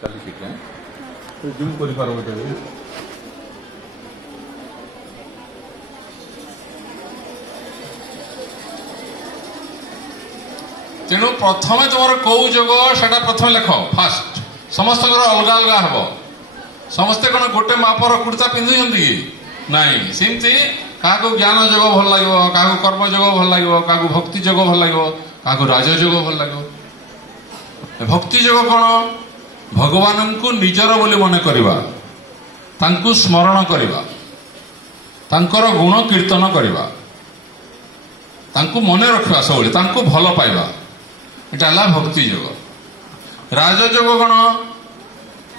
ଚାଲିଛି କେଁ ଜୁମ୍ କରିପାର ଗୋଟେ ତେଣୁ ପ୍ରଥମେ ତୁମର କୋଉ ଯୋଗ ସେଟା ପ୍ରଥମେ ଲେଖ ଫାଷ୍ଟ ସମସ୍ତଙ୍କର ଅଲଗା ଅଲଗା ହବ ସମସ୍ତେ କଣ ଗୋଟେ ମାପର କୁର୍ତ୍ତା ପିନ୍ଧୁଛନ୍ତି କି ନାଇଁ ସେମିତି କାହାକୁ ଜ୍ଞାନ ଯୋଗ ଭଲ ଲାଗିବ କାହାକୁ କର୍ମ ଯୋଗ ଭଲ ଲାଗିବ କାହାକୁ ଭକ୍ତି ଯୋଗ ଭଲ ଲାଗିବ କାହାକୁ ରାଜଯୋଗ ଭଲ ଲାଗିବ ଭକ୍ତି ଯୋଗ କଣ ଭଗବାନଙ୍କୁ ନିଜର ବୋଲି ମନେ କରିବା ତାଙ୍କୁ ସ୍ମରଣ କରିବା ତାଙ୍କର ଗୁଣ କୀର୍ତ୍ତନ କରିବା ତାଙ୍କୁ ମନେ ରଖିବା ସବୁବେଳେ ତାଙ୍କୁ ଭଲ ପାଇବା ଏଟା ହେଲା ଭକ୍ତି ଯୋଗ ରାଜଯୋଗ କଣ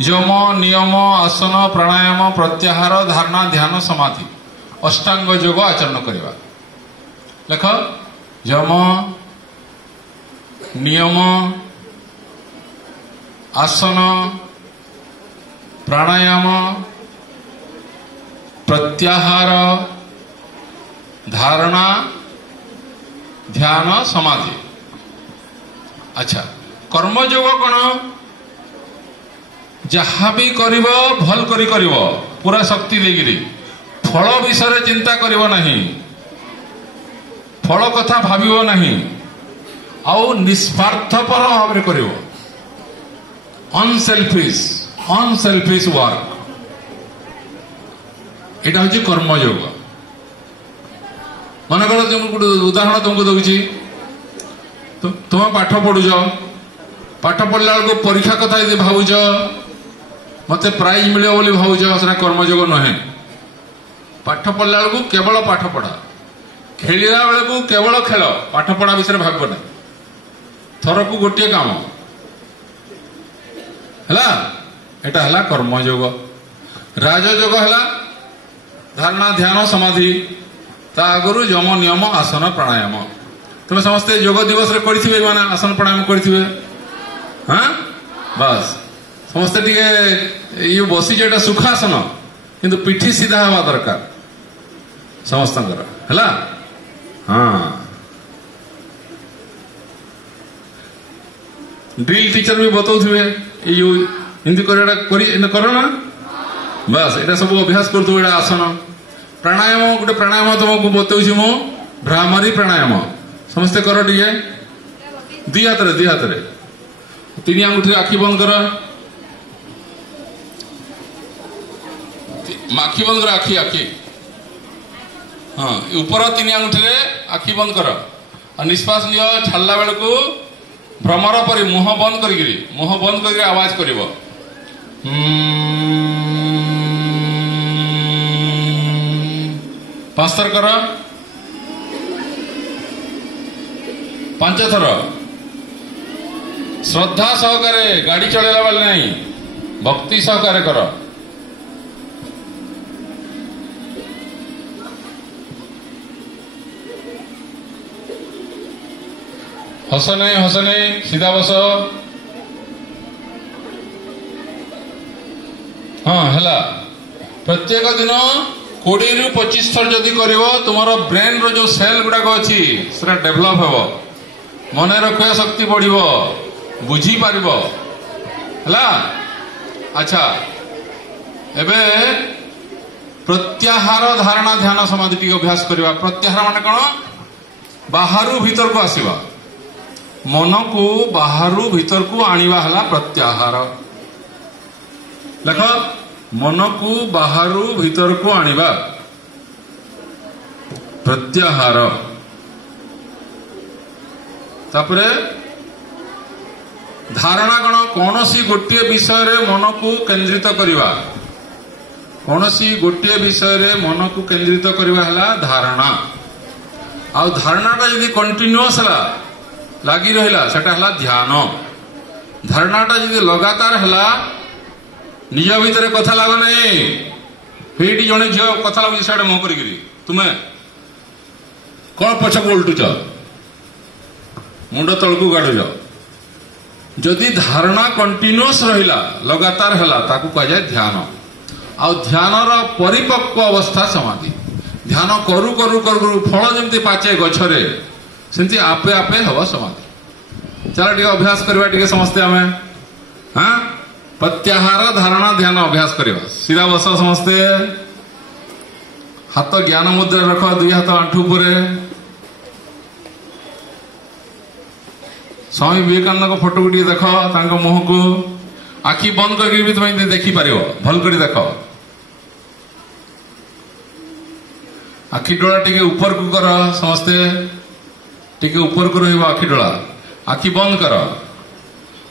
ଯମ ନିୟମ ଆସନ ପ୍ରାଣାୟାମ ପ୍ରତ୍ୟାହାର ଧାରଣା ଧ୍ୟାନ ସମାଧି ଅଷ୍ଟାଙ୍ଗ ଯୋଗ ଆଚରଣ କରିବା ଲେଖ ଯମ ନିୟମ आसन प्राणायाम प्रत्याहार धारणा ध्यान समाधि अच्छा कर्मयोग कौन जहाँ भी करिव भल करी करिव पूरा शक्ति देगिरी फल विषय चिंता करिव नहीं फल कथा भाविव नहीं आउ निस्वार्थपर भाव करिव अनसेल्फिश वर्क एटा हूँ कर्मयोग मन कर उदाहरण तुमको दूसरी तुम पाठ पढ़ुच पाठ पढ़ला बेलू परीक्षा कथा यदि भावुच मत प्राइज मिले बोली भावुच से कर्मयोग नुहे पाठ पढ़ला बेलू केवल पाठ पढ़ा खेलला बेलू केवल खेल पाठ पढ़ा विषय भाव ना थरक गोटे काम है एटा है कर्मयोग राजयोग है धारणा ध्यान समाधि ता आगु यम नियम आसन प्राणायाम तुम समस्ते योग दिवस रे करिथिबे माने आसन प्राणायाम करिथिबे हाँ बस समस्ते टिके ये बसी जेटा सुखासन किंतु पिठी सीधा हवा दरकार समस्तंकर है हाँ ड्रिल टीचर भी बताउथिबे एमती कर ना बस एटा सब अभ्यास कर आसन प्राणायाम गोटे प्राणायाम तुमको बताऊँ मु भ्रामरी प्राणायाम समस्ते कर टे दी हाथ तीन आंगुठी आखि बंद कर आखि बंद कर आखि हाँ ऊपर तीन आंगुठी आखि बंद कर निश्वास लियो छाड़ला बेलू भ्रमर परी मुह बंद कर आवाज कर पांच थर कर 5 थर श्रद्धा सहकारे गाड़ी चलेला वाले नहीं भक्ति सहकारे कर हस नहीं सीधा बस हाँ है प्रत्येक दिन 20 ରୁ 25 थर जदि कर तुम ब्रेन रो जो सेल गुड़ाक अच्छी से डेभलप हे मन रखा शक्ति बढ़ बुझी पार है अच्छा एबे प्रत्याहार धारणा ध्यान समाधि टी अभ्यास करवा प्रत्याहार माने कौन बाहर भीतर को आसवा मन को बाहर भीतर को आनिबा हला प्रत्याहार लेख मन को बाहर भीतर को आनिबा प्रत्याहार तापरे धारणा कौन सी गोटे विषय रे मन को केंद्रित करवा कौन सी गोटे विषय रे मन को केंद्रित करवा हला धारणा आ धारणाटा यदि कंटिन्यूअस हला लगी रहा सेटा हला ध्यान धारणाटा यदि लगातार हला निज भितर कथा लाग नहीं फेटी जड़े झील कथा लगुच साइड मुह कर तुम्हें कौन पछक उल्टुच मुंड तलकू गाड़ुच जदि धारणा कंटिन्यूअस रहिला लगातार हला ताकू कह जाए ध्यान आ ध्यान परिपक्व अवस्था समाधि ध्यान करू करू करू फल जमती पाचे गछरे सेमती आपे आपे हवा समाधि चल टे अभ्यास करवा टे समस्ते आम हाँ प्रत्याहार धारणा ध्यान अभ्यास करवा सीधा बस समस्ते हाथ ज्ञान मुद्रा रख दुई हाथ आंठू पर स्वामी विवेकानंद फोटो को देख मुह को आखि बंद करके भी तुम देखिपार भल कर देख आखि डोला टिके ऊपर को कर समस्ते टिके ऊपर को रही आखि डोला आखि बंद कर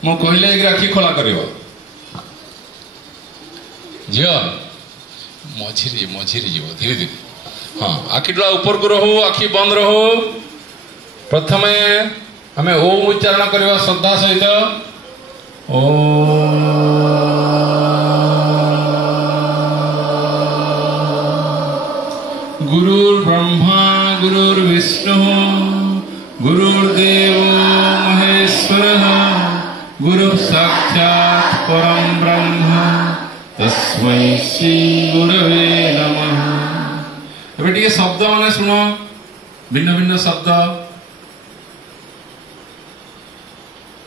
मु कहले आखि खोला कर झील मझिरी मझिरी जीव धीरे धीरे हाँ आखि डोला ऊपर को रहू आखि बंद रहू प्रथम आम ओम उच्चारण करवा श्रद्धा सहित ओम गुरुर्ब्रह्मा गुरुर्विष्णु गुरुर्देव महेश्वर गुरु साक्षात् परम ब्रह्म तस्मै श्री गुरवे नमः। एबे टिके शब्द माने सुनो भिन्न भिन्न शब्द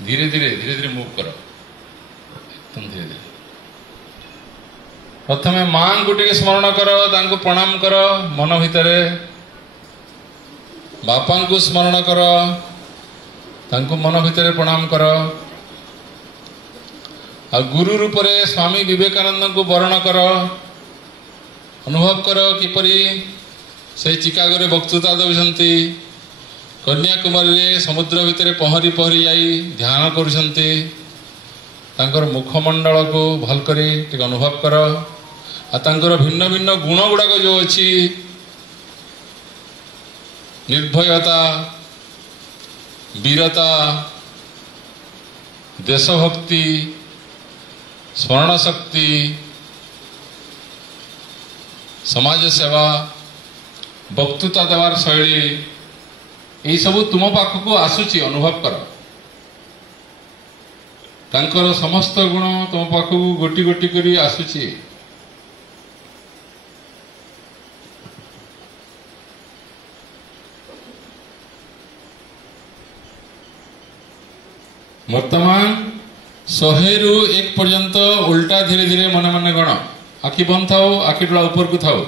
धीरे धीरे मूव करो तुम धीरे धीरे प्रथम मां को टिके स्मरण करो तांको प्रणाम करो मन भितरे बापा को स्मरण करो तांको मन भितरे प्रणाम करो आ गुरु रूप रे स्वामी विवेकानंद को वर्ण करो अनुभव करो किपरि से चिकागो रे वक्तृता दउछंती कन्याकुमारी रे समुद्र भितर पहरी पहरी जाई ध्यान करुछंती तांकर मुखमंडल को भल करी टिक अनुभव कर आ तांकर भिन्न भिन्न गुण गुड़ाक जो अच्छी निर्भयता वीरता देशभक्ति स्मरण शक्ति समाज सेवा वक्तृता देवार शैली यही सबू तुम पाखक आसुची अनुभव कर तांकर समस्त गुण तुम पाखक गोटी गोटी करी आसुची वर्तमान 100 रु 1 पर्यंत उल्टा धीरे धीरे मन मन गण आखि बंद थाओ आखि डोला ऊपर को थाओ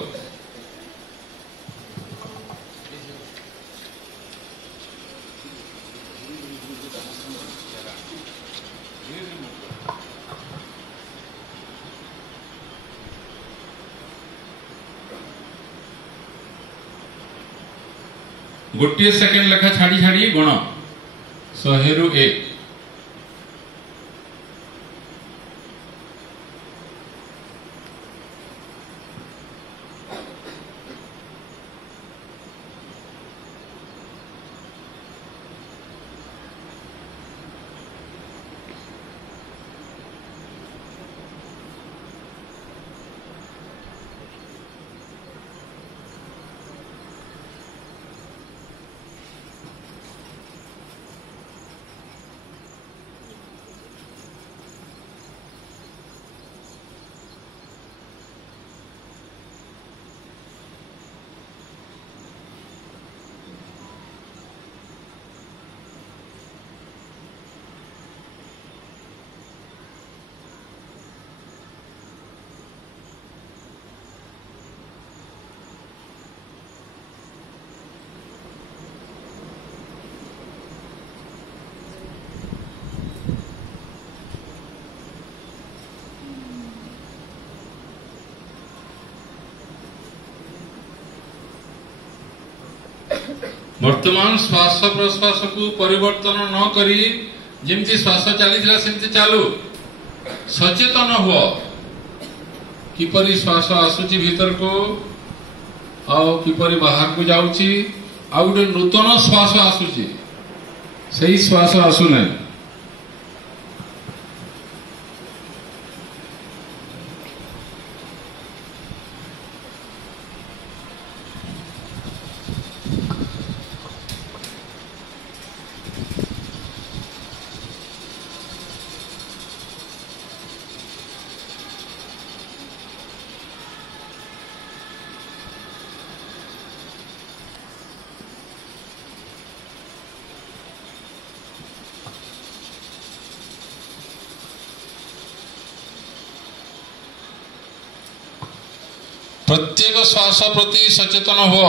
गोटे सेकेंड लेखा छाड़ी छाड़ी गण 100 रु 1 वर्तमान श्वास प्रश्वास को परिवर्तन न करी जिमती श्वास चली सेमती चालू सचेतन हो किपरि श्वास आसुची भीतर को आउ किपरि बाहर को जाउची आ गोटे नूतन श्वास आसुची सही श्वास आसुना प्रत्येक श्वास प्रति सचेतन हो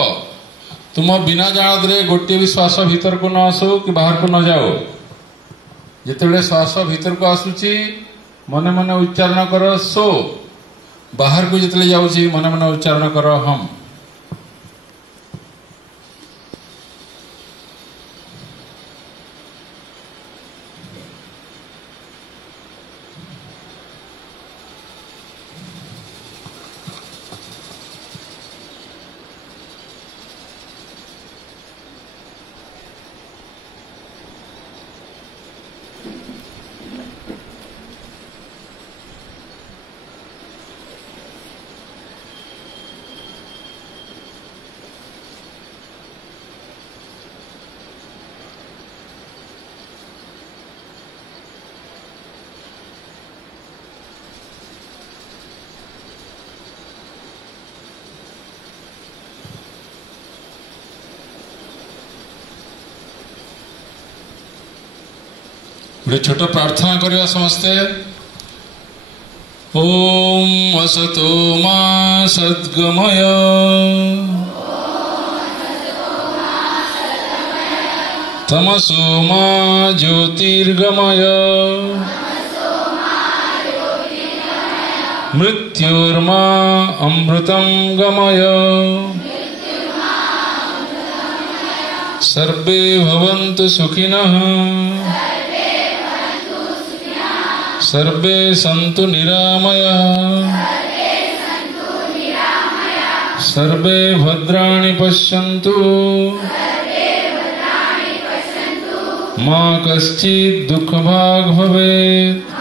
तुम बिना जान रे गोटे भी श्वास भीतर को न आसो कि बाहर को न जाओ जिते श्वास भीतर को आसूची मने मने उच्चारण कर सो बाहर को जिते जाऊँगी मने मने उच्चारण कर हम गोटे छोट प्रार्थना करवा समस्ते ओम असतो मा सद्गमय तमसो मा ज्योतिर्गमय मृत्युर्मा अमृतं गमय सर्वे भवन्तु सुखिनः सर्वे सन्तु निरामयाः सर्वे भद्राणि पश्यन्तु मा कश्चित् दुःखभाग् भवेत्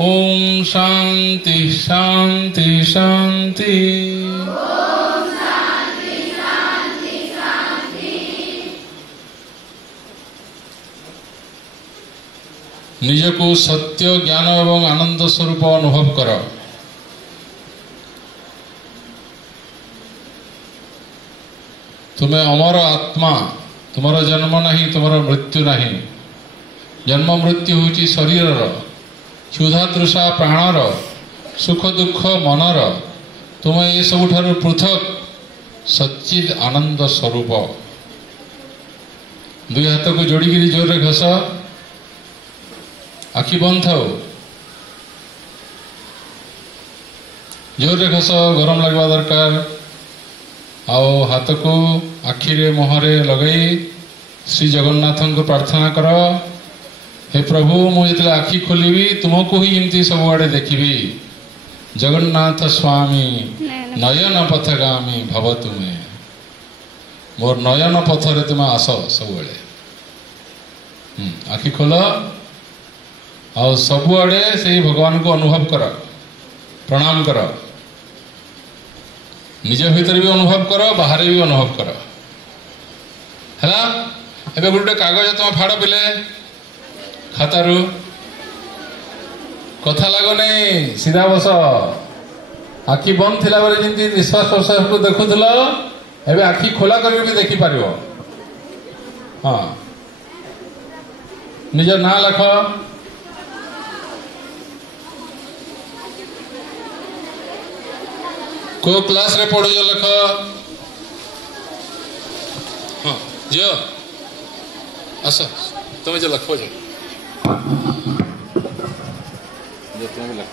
ओम शांति शांति शांति। निज को सत्य ज्ञान एवं आनंद स्वरूप अनुभव कर। तुम्हें अमर आत्मा, तुम्हारा जन्म नहीं, तुम्हारा मृत्यु नहीं। जन्म मृत्यु होची शरीर, क्षुधा तृषा प्राणर, सुख दुख मनर। तुम्हें ये सबुठारु पृथक सच्चिद आनंद स्वरूप। दुई हाथ को जोड़ी जोर रे घस, आखि बंद थाओ, जोर रे घस, गरम लगवा दरकार। आओ हाथ को आखिरे मुहरे लगई श्री जगन्नाथ को प्रार्थना कर, हे प्रभु मुझे आखि खोलि तुमको ही इमती सब आड़े देखी। जगन्नाथ स्वामी नयन पथगामी भव तुम्हें, मोर नयन पथरे तुम आस सब बेले। आखि खोल और सबुआड़े से भगवान को अनुभव कर, प्रणाम कर। निज भीतर भी अनुभव कर, बाहर भी अनुभव कर। है एबे गोटे कागज तुम फाड़ पिले खातारू, कथा लाग नहीं, सीधा बस। आखि बंद थिला बेले जमी निश्वास प्रश्वास को देखुल, एबे आखि खोला कर भी देखी पार। हाँ, निज ना लिख, को क्लास रे पढ़ुज लिख। हाँ झील आस, तुम जो लिख, तुम भी लिख।